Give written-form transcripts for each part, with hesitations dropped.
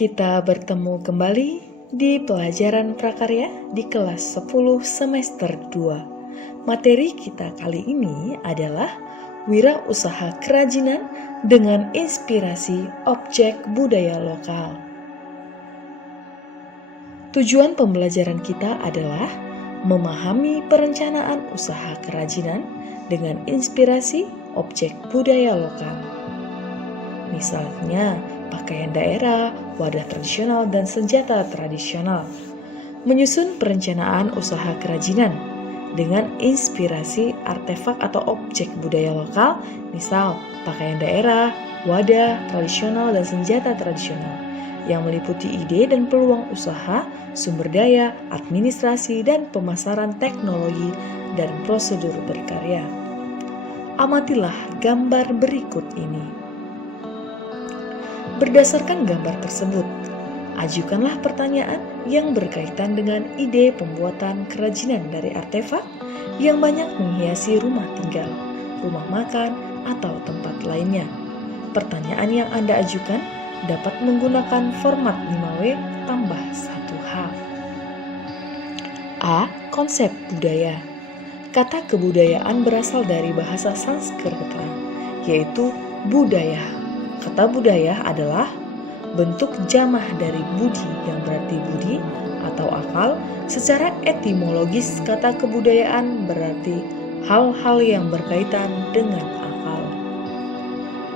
Kita bertemu kembali di pelajaran prakarya di kelas 10 semester 2. Materi kita kali ini adalah wirausaha kerajinan dengan inspirasi objek budaya lokal. Tujuan pembelajaran kita adalah memahami perencanaan usaha kerajinan dengan inspirasi objek budaya lokal. Misalnya, pakaian daerah, wadah tradisional, dan senjata tradisional. Menyusun perencanaan usaha kerajinan dengan inspirasi artefak atau objek budaya lokal, misal pakaian daerah, wadah tradisional, dan senjata tradisional, yang meliputi ide dan peluang usaha, sumber daya, administrasi, dan pemasaran teknologi dan prosedur berkarya. Amatilah gambar berikut ini. Berdasarkan gambar tersebut, ajukanlah pertanyaan yang berkaitan dengan ide pembuatan kerajinan dari artefak yang banyak menghiasi rumah tinggal, rumah makan, atau tempat lainnya. Pertanyaan yang Anda ajukan dapat menggunakan format 5W tambah 1H. A. Konsep budaya. Kata kebudayaan berasal dari bahasa Sanskerta, yaitu budaya. Kata budaya adalah bentuk jamah dari budi yang berarti budi atau akal. Secara etimologis, kata kebudayaan berarti hal-hal yang berkaitan dengan akal.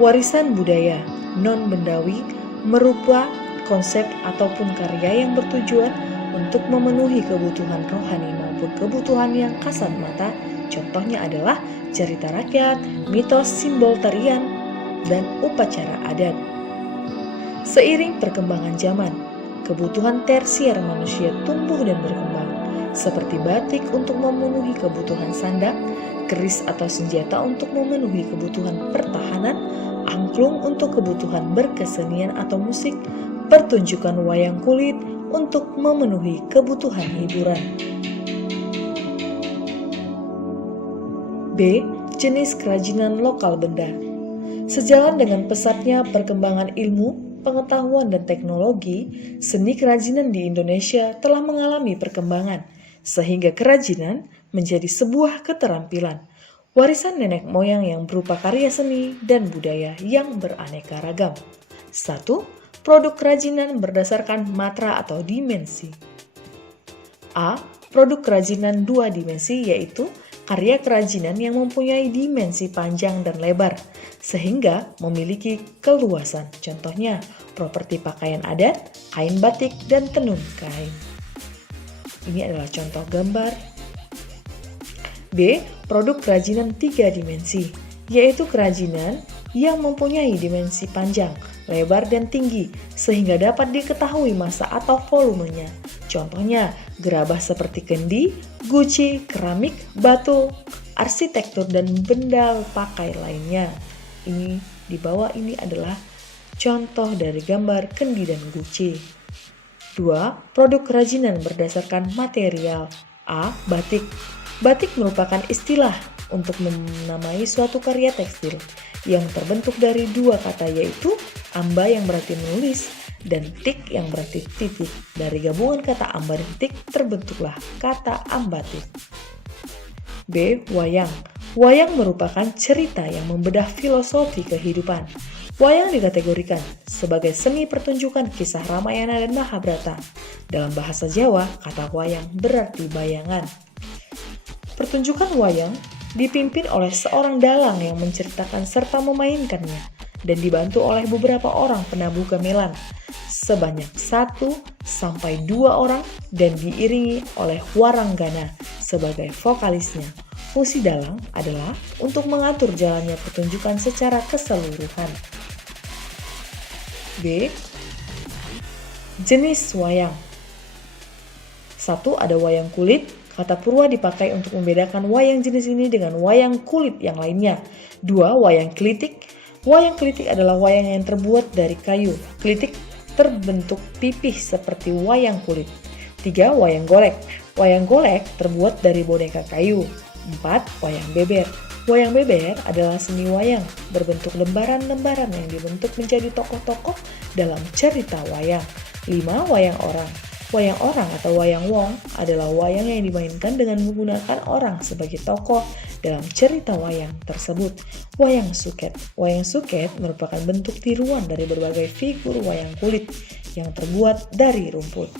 Warisan budaya non-bendawi merupakan konsep ataupun karya yang bertujuan untuk memenuhi kebutuhan rohani maupun kebutuhan yang kasat mata. Contohnya adalah cerita rakyat, mitos, simbol tarian, dan upacara adat. Seiring perkembangan zaman, kebutuhan tersier manusia tumbuh dan berkembang, seperti batik untuk memenuhi kebutuhan sandang, keris atau senjata untuk memenuhi kebutuhan pertahanan, angklung untuk kebutuhan berkesenian atau musik, pertunjukan wayang kulit untuk memenuhi kebutuhan hiburan. B. Jenis kerajinan lokal benda. Sejalan dengan pesatnya perkembangan ilmu, pengetahuan, dan teknologi, seni kerajinan di Indonesia telah mengalami perkembangan, sehingga kerajinan menjadi sebuah keterampilan, warisan nenek moyang yang berupa karya seni dan budaya yang beraneka ragam. 1. Produk kerajinan berdasarkan matra atau dimensi. A. Produk kerajinan 2 dimensi, yaitu karya kerajinan yang mempunyai dimensi panjang dan lebar, sehingga memiliki keluasan. Contohnya, properti pakaian adat, kain batik, dan tenun kain. Ini adalah contoh gambar. B. Produk kerajinan 3 dimensi, yaitu kerajinan yang mempunyai dimensi panjang, lebar, dan tinggi, sehingga dapat diketahui massa atau volumenya. Contohnya, gerabah seperti kendi, guci, keramik, batu, arsitektur, dan benda pakai lainnya. Ini di bawah ini adalah contoh dari gambar kendi dan guci. 2. Produk kerajinan berdasarkan material. A. Batik. Batik merupakan istilah untuk menamai suatu karya tekstil yang terbentuk dari 2 kata, yaitu amba yang berarti menulis dan tik yang berarti titik. Dari gabungan kata amba dan tik terbentuklah kata ambatik. B. Wayang. Wayang merupakan cerita yang membedah filosofi kehidupan. Wayang dikategorikan sebagai seni pertunjukan kisah Ramayana dan Mahabharata. Dalam bahasa Jawa, kata wayang berarti bayangan. Pertunjukan wayang dipimpin oleh seorang dalang yang menceritakan serta memainkannya dan dibantu oleh beberapa orang penabuh gamelan sebanyak 1-2 orang dan diiringi oleh waranggana sebagai vokalisnya. Fungsi dalang adalah untuk mengatur jalannya pertunjukan secara keseluruhan. B. Jenis wayang. 1. Ada wayang kulit. Kata purwa dipakai untuk membedakan wayang jenis ini dengan wayang kulit yang lainnya. 2. Wayang klitik. Wayang klitik adalah wayang yang terbuat dari kayu. Klitik terbentuk pipih seperti wayang kulit. 3. Wayang golek. Wayang golek terbuat dari boneka kayu. 4. Wayang beber. Wayang beber adalah seni wayang berbentuk lembaran-lembaran yang dibentuk menjadi tokoh-tokoh dalam cerita wayang. 5. Wayang orang. Wayang orang atau wayang wong adalah wayang yang dimainkan dengan menggunakan orang sebagai tokoh dalam cerita wayang tersebut. Wayang suket. Wayang suket merupakan bentuk tiruan dari berbagai figur wayang kulit yang terbuat dari rumput.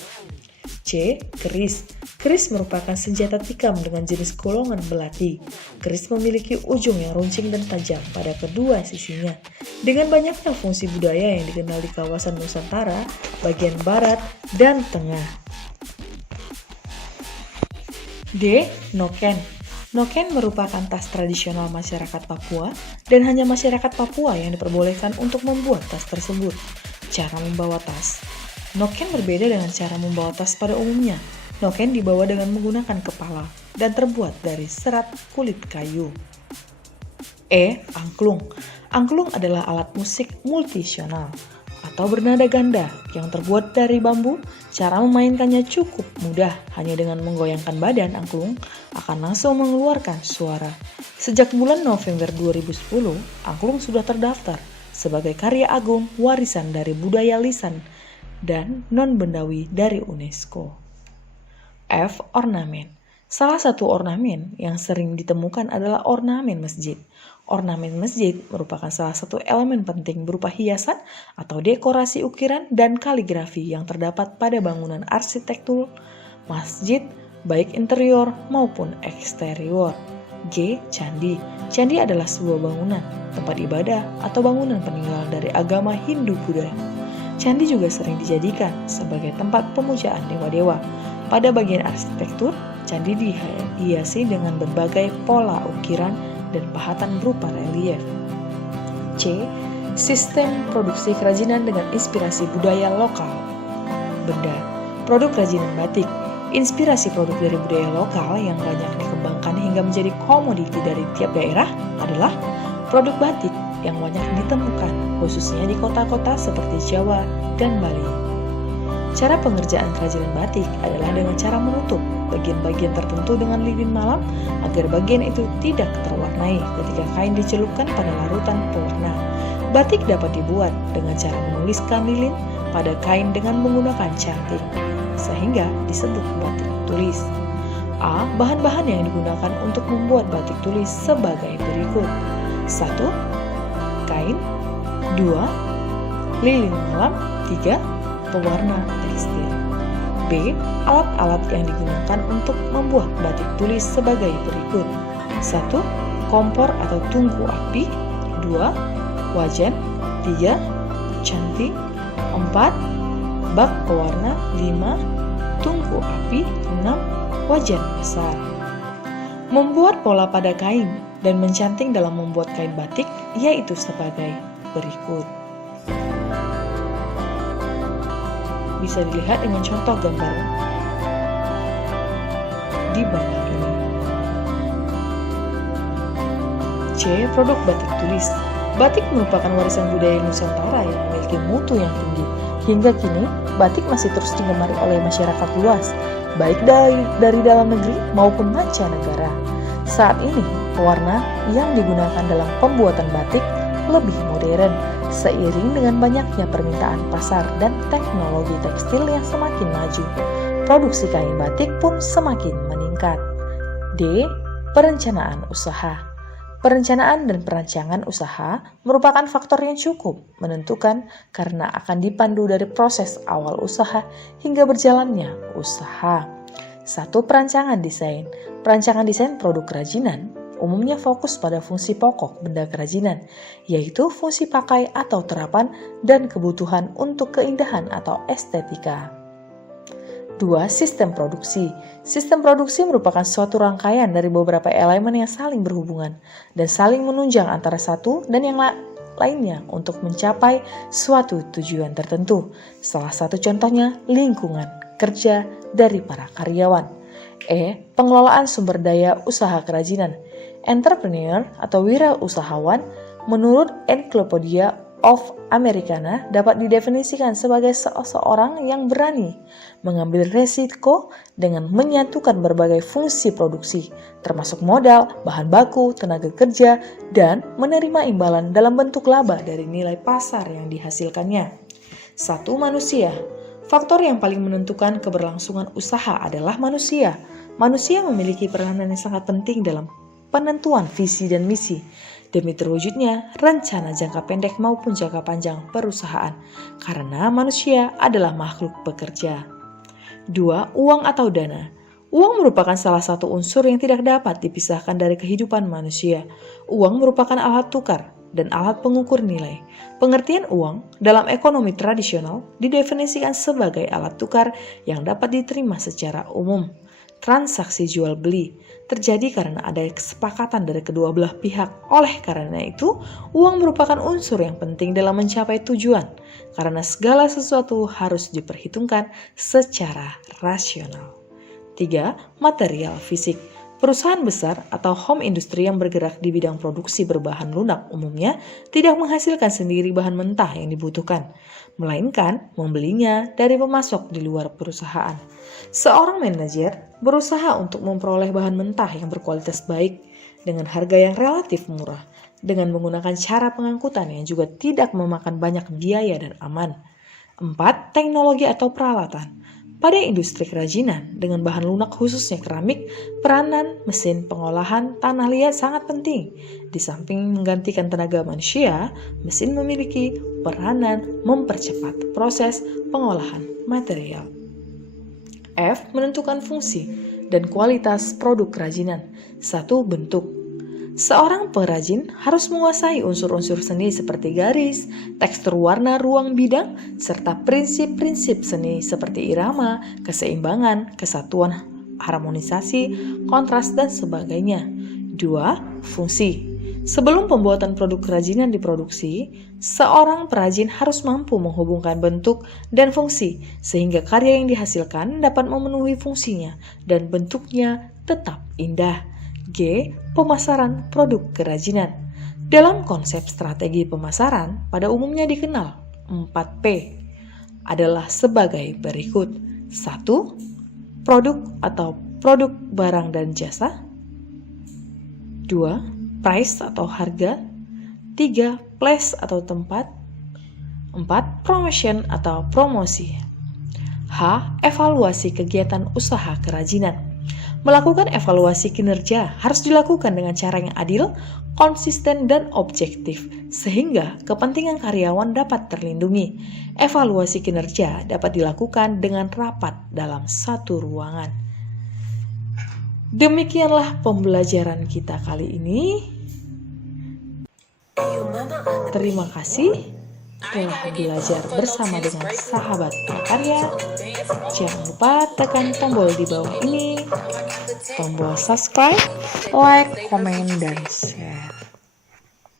C. Keris. Keris merupakan senjata tikam dengan jenis golongan belati. Keris memiliki ujung yang runcing dan tajam pada kedua sisinya. Dengan banyaknya fungsi budaya yang dikenal di kawasan Nusantara, bagian barat dan tengah. D. Noken. Noken merupakan tas tradisional masyarakat Papua dan hanya masyarakat Papua yang diperbolehkan untuk membuat tas tersebut. Cara membawa tas. Noken berbeda dengan cara membawa tas pada umumnya. Noken dibawa dengan menggunakan kepala dan terbuat dari serat kulit kayu. E. Angklung. Angklung adalah alat musik multisional atau bernada ganda yang terbuat dari bambu. Cara memainkannya cukup mudah, hanya dengan menggoyangkan badan angklung akan langsung mengeluarkan suara. Sejak bulan November 2010, angklung sudah terdaftar sebagai karya agung warisan dari budaya lisan dan non-bendawi dari UNESCO. F. Ornamen. Salah satu ornamen yang sering ditemukan adalah ornamen masjid. Ornamen masjid merupakan salah satu elemen penting berupa hiasan atau dekorasi ukiran dan kaligrafi yang terdapat pada bangunan arsitektur masjid, baik interior maupun eksterior. G. Candi. Candi adalah sebuah bangunan, tempat ibadah atau bangunan peninggalan dari agama Hindu-Buddha. Candi juga sering dijadikan sebagai tempat pemujaan dewa-dewa. Pada bagian arsitektur, candi dihiasi dengan berbagai pola ukiran dan pahatan berupa relief. C. Sistem produksi kerajinan dengan inspirasi budaya lokal. Benda. Produk kerajinan batik. Inspirasi produk dari budaya lokal yang banyak dikembangkan hingga menjadi komoditi dari tiap daerah adalah produk batik yang banyak ditemukan, khususnya di kota-kota seperti Jawa dan Bali. Cara pengerjaan kerajinan batik adalah dengan cara menutup bagian-bagian tertentu dengan lilin malam agar bagian itu tidak terwarnai ketika kain dicelupkan pada larutan pewarna. Batik dapat dibuat dengan cara menuliskan lilin pada kain dengan menggunakan cantik, sehingga disebut batik tulis. A. Bahan-bahan yang digunakan untuk membuat batik tulis sebagai berikut. 1. Kain. 2. Lilin malam. 3. Pewarna tekstil. B. Alat-alat yang digunakan untuk membuat batik tulis sebagai berikut. 1. Kompor atau tungku api. 2. Wajan. 3. Cantik. 4. Bak pewarna. 5. Tungku api. 6. Wajan besar. Membuat pola pada kain dan mencanting dalam membuat kain batik yaitu sebagai berikut. Bisa dilihat dengan contoh gambar di bawah ini. C. Produk batik tulis. Batik merupakan warisan budaya Nusantara yang memiliki mutu yang tinggi. Hingga kini, batik masih terus digemari oleh masyarakat luas, baik dari dalam negeri maupun mancanegara. Saat ini, pewarna yang digunakan dalam pembuatan batik lebih modern, seiring dengan banyaknya permintaan pasar dan teknologi tekstil yang semakin maju. Produksi kain batik pun semakin meningkat. D. Perencanaan usaha. Perencanaan dan perancangan usaha merupakan faktor yang cukup menentukan karena akan dipandu dari proses awal usaha hingga berjalannya usaha. 1. Perancangan desain. Perancangan desain produk kerajinan umumnya fokus pada fungsi pokok benda kerajinan, yaitu fungsi pakai atau terapan dan kebutuhan untuk keindahan atau estetika. 2. Sistem produksi. Sistem produksi merupakan suatu rangkaian dari beberapa elemen yang saling berhubungan dan saling menunjang antara satu dan yang lainnya untuk mencapai suatu tujuan tertentu. Salah satu contohnya lingkungan kerja dari para karyawan. E. Pengelolaan sumber daya usaha kerajinan. Entrepreneur atau wirausahawan menurut Encyclopedia of Americana dapat didefinisikan sebagai seseorang yang berani mengambil resiko dengan menyatukan berbagai fungsi produksi, termasuk modal, bahan baku, tenaga kerja, dan menerima imbalan dalam bentuk laba dari nilai pasar yang dihasilkannya. 1. Manusia. Faktor yang paling menentukan keberlangsungan usaha adalah manusia. Manusia memiliki peranan yang sangat penting dalam penentuan visi dan misi, demi terwujudnya rencana jangka pendek maupun jangka panjang perusahaan, karena manusia adalah makhluk pekerja. 2. Uang atau dana. Uang merupakan salah satu unsur yang tidak dapat dipisahkan dari kehidupan manusia. Uang merupakan alat tukar dan alat pengukur nilai. Pengertian uang dalam ekonomi tradisional didefinisikan sebagai alat tukar yang dapat diterima secara umum. Transaksi jual beli terjadi karena ada kesepakatan dari kedua belah pihak. Oleh karena itu, uang merupakan unsur yang penting dalam mencapai tujuan, karena segala sesuatu harus diperhitungkan secara rasional. 3. Material fisik. Perusahaan besar atau home industry yang bergerak di bidang produksi berbahan lunak umumnya tidak menghasilkan sendiri bahan mentah yang dibutuhkan, melainkan membelinya dari pemasok di luar perusahaan. Seorang manajer berusaha untuk memperoleh bahan mentah yang berkualitas baik dengan harga yang relatif murah, dengan menggunakan cara pengangkutan yang juga tidak memakan banyak biaya dan aman. 4. Teknologi atau peralatan. Pada industri kerajinan dengan bahan lunak khususnya keramik, peranan mesin pengolahan tanah liat sangat penting. Di samping menggantikan tenaga manusia, mesin memiliki peranan mempercepat proses pengolahan material. F. Menentukan fungsi dan kualitas produk kerajinan. 1. Bentuk. Seorang pengrajin harus menguasai unsur-unsur seni seperti garis, tekstur warna ruang bidang, serta prinsip-prinsip seni seperti irama, keseimbangan, kesatuan, harmonisasi, kontras, dan sebagainya. 2. Fungsi. Sebelum pembuatan produk kerajinan diproduksi, seorang perajin harus mampu menghubungkan bentuk dan fungsi sehingga karya yang dihasilkan dapat memenuhi fungsinya dan bentuknya tetap indah. G. Pemasaran produk kerajinan. Dalam konsep strategi pemasaran pada umumnya dikenal 4P adalah sebagai berikut. 1. Produk atau produk barang dan jasa. 2. Price atau harga. 3. Place atau tempat. 4. Promotion atau promosi. H. Evaluasi kegiatan usaha kerajinan. Melakukan evaluasi kinerja harus dilakukan dengan cara yang adil, konsisten, dan objektif, sehingga kepentingan karyawan dapat terlindungi. Evaluasi kinerja dapat dilakukan dengan rapat dalam satu ruangan. Demikianlah pembelajaran kita kali ini. Terima kasih telah belajar bersama dengan sahabat berkarya. Jangan lupa tekan tombol di bawah ini, tombol subscribe, like, komen, dan share.